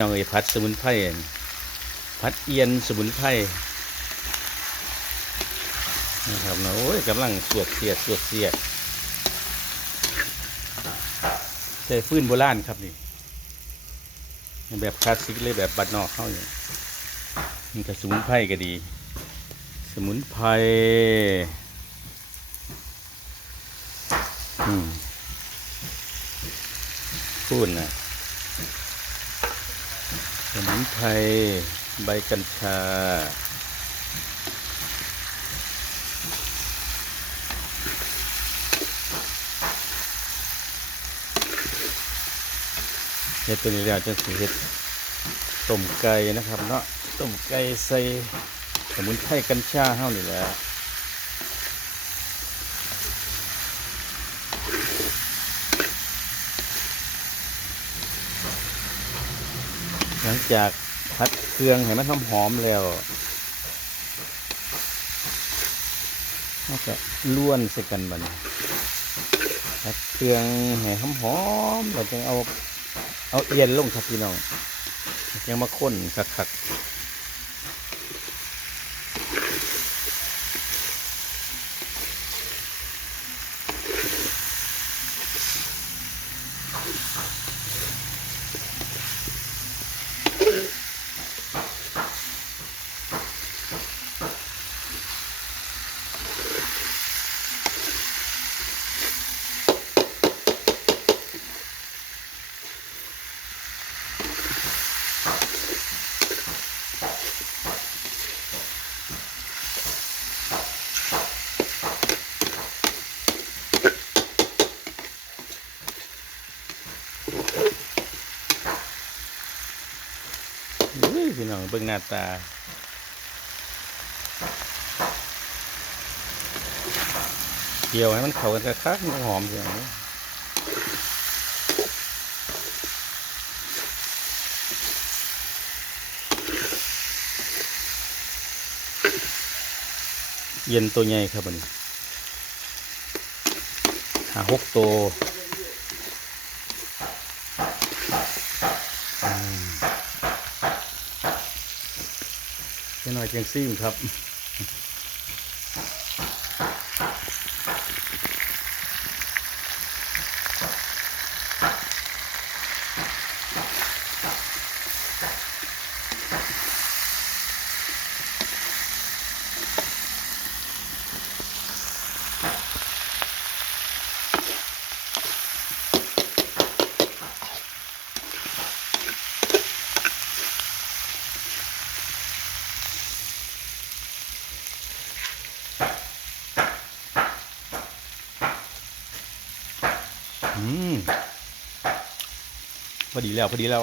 น้องเอยพัดสมุนไพรพัดเอียนสมุนไพรนะครับนะโอ้ยกำลังสวดเสียดสวดเสียดใช้ฟืนโบราณครับนี่แบบคลาสสิกเลยแบบบัดนอกเข้าอย่างนี่ก็สมุนไพรก็ดี สมุนไพรอืมพูดนะ มุนไพรใบกัญชา เฮ็ดตัวนี้แล้วจะสิเฮ็ดต้มไก่นะครับเนาะต้มไก่ใส่สมุนไพรกัญชาเฮานี่แหละ หลังจากพัดเครื่องให้มันหอมหอมแล้วเราก็ล้วนใส่กันบันพัดเครื่องให้หอมหอมเราจะเอาเอาเอียนลงครับพี่น้องยังมาค้นคักๆ พี่น้องเบิ่งหน้าตาเกี่ยวให้มันเข้ากันคักมันหอมอย่างนี้เย็นตัวใหญ่ครับอันนี้หาหกตัว หน่อยเจียงซิ่งครับ พอดีแล้วพอดีแล้ว